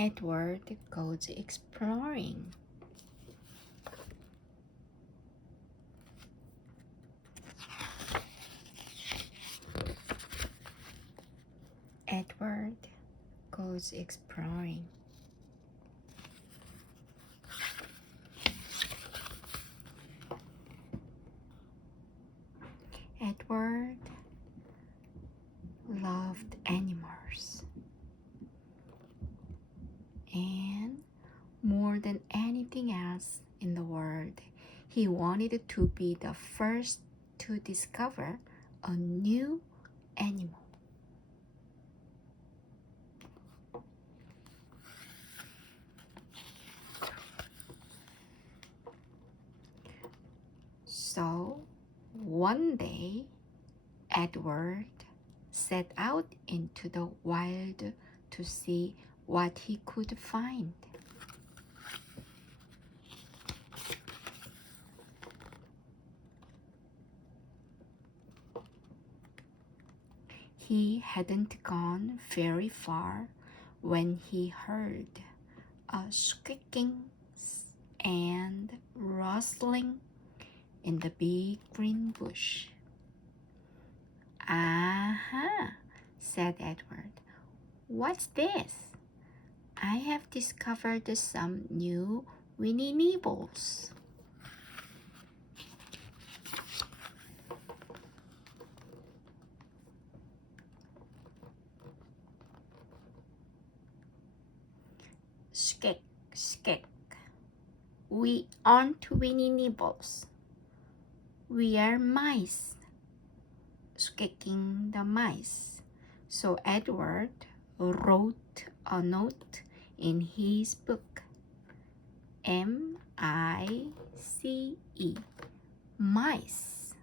Edward goes exploring. Edward goes exploring. Edward loved animals, and more than anything else in the world, he wanted to be the first to discover a new animal. So one day, Edward set out into the wild to see what he could find. He hadn't gone very far when he heard a squeaking and rustling in the big green bush. "Aha," said Edward. "What's this? I have discovered some new Winnie Nibbles." "Skek, skek. We aren't Winnie Nibbles. We are mice," squeaking the mice. So Edward wrote a note in his book. M-I-C-E, mice.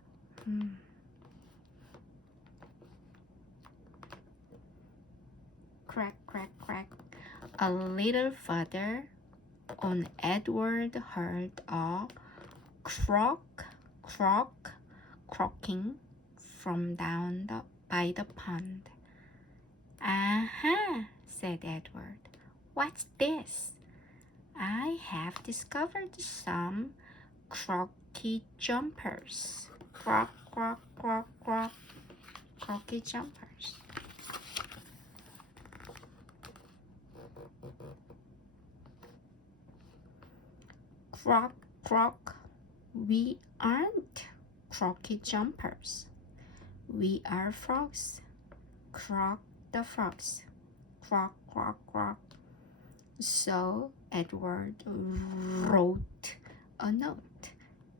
Crack, crack, crack. A little further on, Edward heard a croak, croak, croaking from down by the pond. "Aha," said Edward. "What's this? I have discovered some croaky jumpers." Croak, croak, croak, croak, croaky jumpers. "Croak, croak. We aren't croaky jumpers. We are frogs," croaked the frogs. Croak, croak, croak. So Edward wrote a note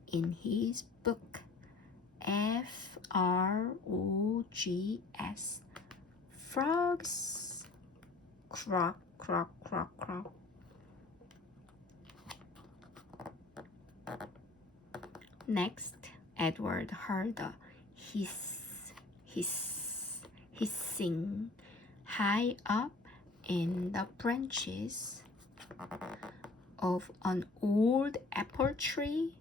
in his book. F-R-O-G-S, frogs. Croak, croak, croak, croak. Next, Edward heard a hissing high up in the branches of an old apple tree.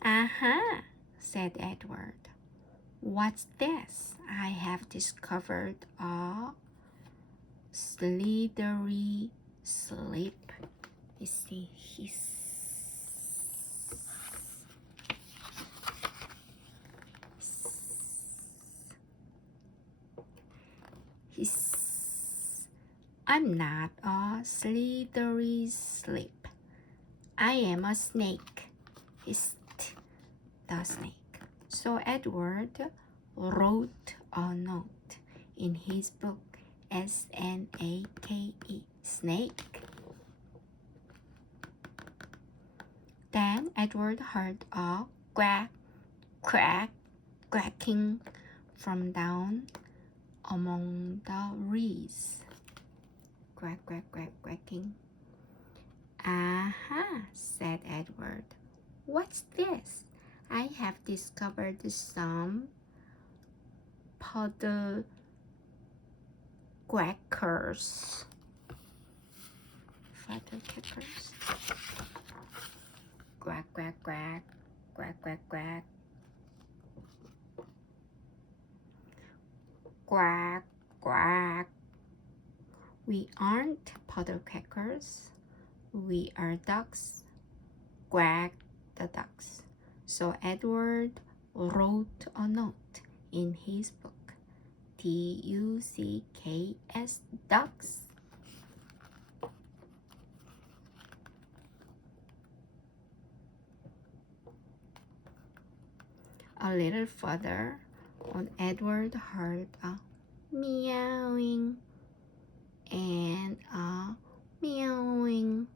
"Aha," said Edward. "What's this? I have discovered a slithery slip." You see, "I'm not a slithery slip. I am a snake," hissed the snake. So Edward wrote a note in his book. S-N-A-K-E, snake. Then Edward heard a quack, quack, quacking from down among the reeds. Quack, quack, quack, quacking. "Aha," said Edward. "What's this? I have discovered some puddle quackers." Puddle quackers. Quack, quack, quack, quack, quack, quack. Quack, quack. We aren't puddle quackers. We are ducks. Quack the ducks. So Edward wrote a note in his book. DUCKS, ducks. A little further on, Edward heard a meowing and a meowing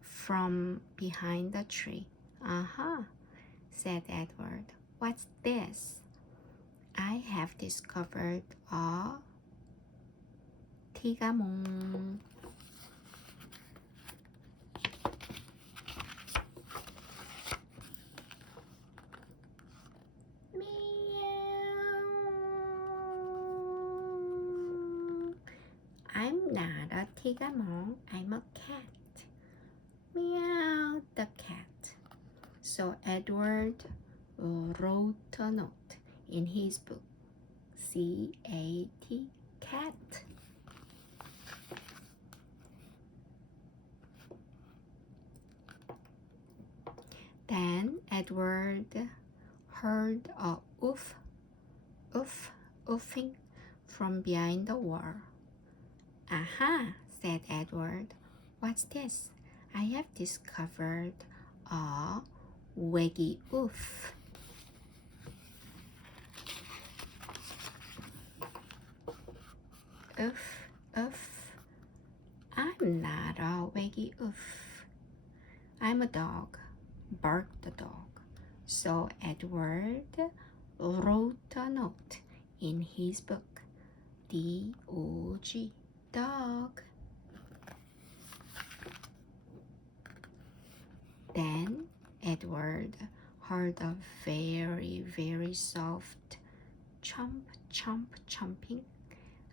from behind the tree. Aha, said Edward. What's this? I have discovered a 티가몽. I'm not a tigamong, I'm a cat. Meow, the cat. So Edward wrote a note in his book. C-A-T, cat. Then Edward heard a oof, oof, oofing from behind the wall. Aha, said Edward. What's this? I have discovered a waggy oof. Oof, oof. I'm not a waggy oof. I'm a dog, barked the dog. So Edward wrote a note in his book. D-O-G, dog. Then Edward heard a very, very soft chomp, chomp, chomping.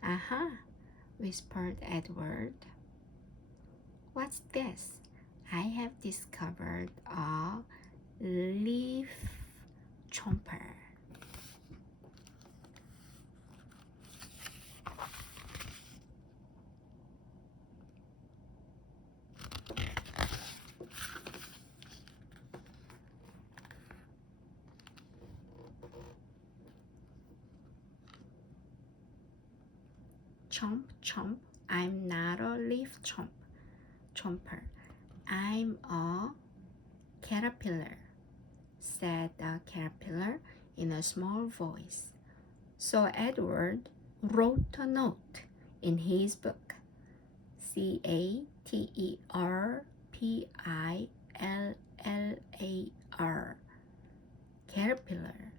Aha, whispered Edward. What's this? I have discovered a leaf chomper. Chomp, chomp, I'm not a leaf chomper. I'm a caterpillar, said the caterpillar in a small voice. So Edward wrote a note in his book. C-A-T-E-R-P-I-L-L-A-R, caterpillar.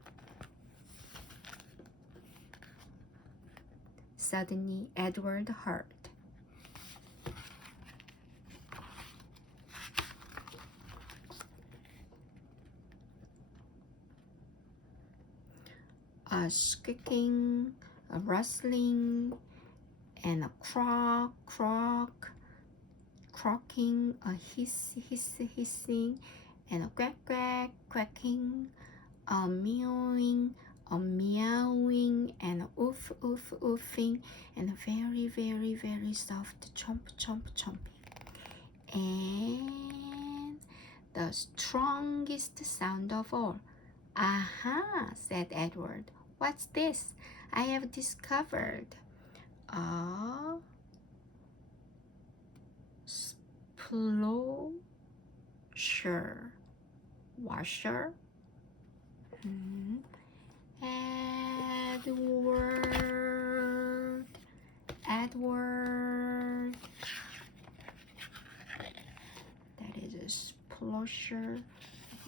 Suddenly Edward heard a squeaking, a rustling, and a croak, croak, croaking, a hiss, hiss, hissing, and a quack, quack, quacking, a meowing, a meowing, and a oof, oof, oofing, and a very, very, very soft chomp, chomp, chomping. And the strongest sound of all. Aha, said Edward. What's this? I have discovered a sploosher washer. Edward. That is a sploosher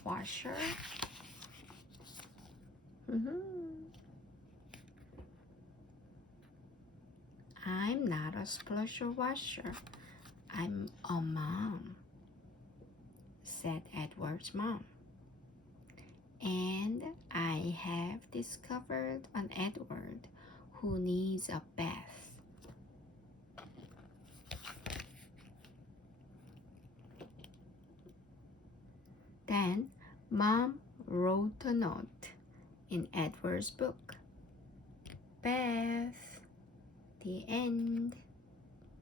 washer. I'm not a sploosher washer. I'm a mom, said Edward's mom. And I have discovered an Edward who needs a bath. Then Mom wrote a note in Edward's book. Bath. The end.